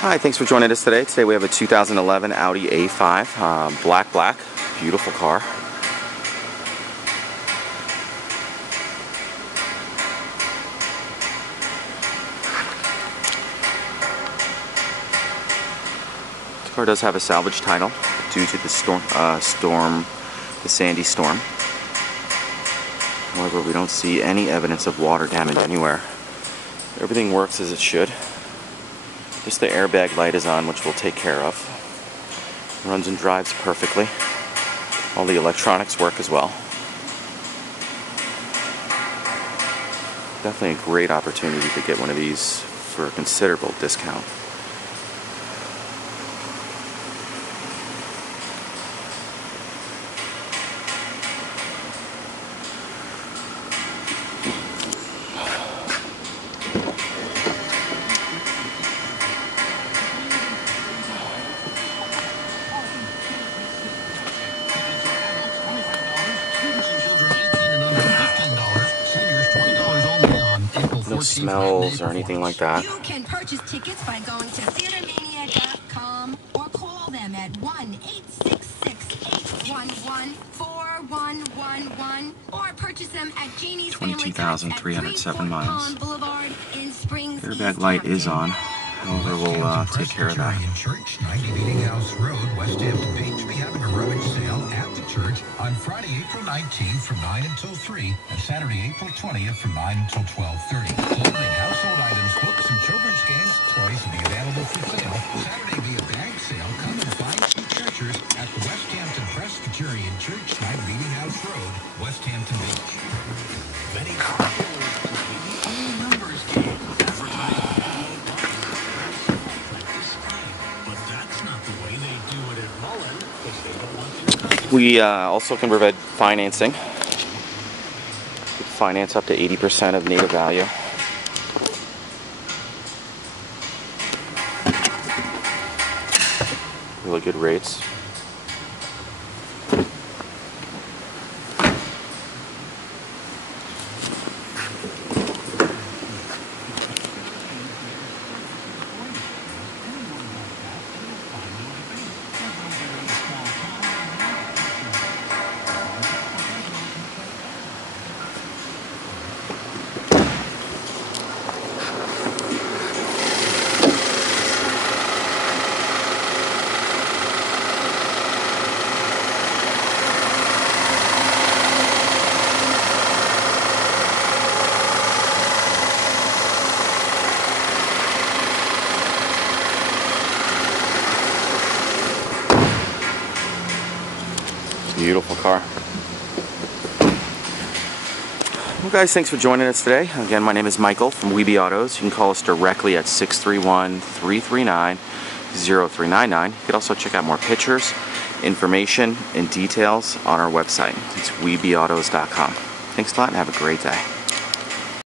Hi, thanks for joining us today. Today we have a 2011 Audi A5, black, beautiful car. The car does have a salvage title due to the the sandy storm. However, we don't see any evidence of water damage anywhere. Everything works as it should. Just the airbag light is on, which we'll take care of. Runs and drives perfectly. All the electronics work as well. Definitely a great opportunity to get one of these for a considerable discount. No smells or anything like that. You can purchase tickets by going to theatermania.com or call them at 1-866-811-4111 or purchase them at Jeannie's Family Cuts at 22,307 miles. Boulevard in Springs, Airbag light is on. However, we'll take care of that. Church, 90 Meeting House Road, West Hampton Beach, be having a rummage sale at the church on Friday, April 19th from 9 until 3 and Saturday, April 20th from 9 until 12:30. Clothing, household items, books, and children's games, toys will be available for sale. Saturday be a bag sale. Come and find some treasures at the West Hampton Presbyterian Church, 90 Meeting House Road, West Hampton Beach. Many numbers game. We also can provide financing. Finance up to 80% of native value. Really good rates. Beautiful car. Well guys, thanks for joining us today. Again, my name is Michael from WeBe Autos. You can call us directly at 631-339-0399. You can also check out more pictures, information, and details on our website. It's webeautos.com. Thanks a lot and have a great day.